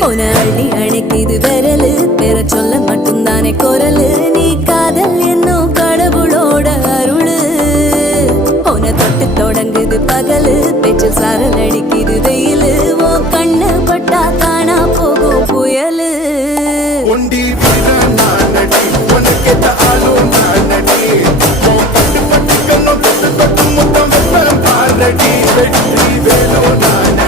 போன அள்ளி அணைக்குது விரலு பெற சொல்ல மட்டும்தானே குரலு நீ காதல் என்னும் கடவுளோட அருளு போன தொட்டு தொடங்குது பகலு பெற்று சாரல் அடிக்குது வெயிலு ஓ கண்ணு பட்டா காணா போகும் புயலு ஒண்டி வெற்றி வேலோ நானே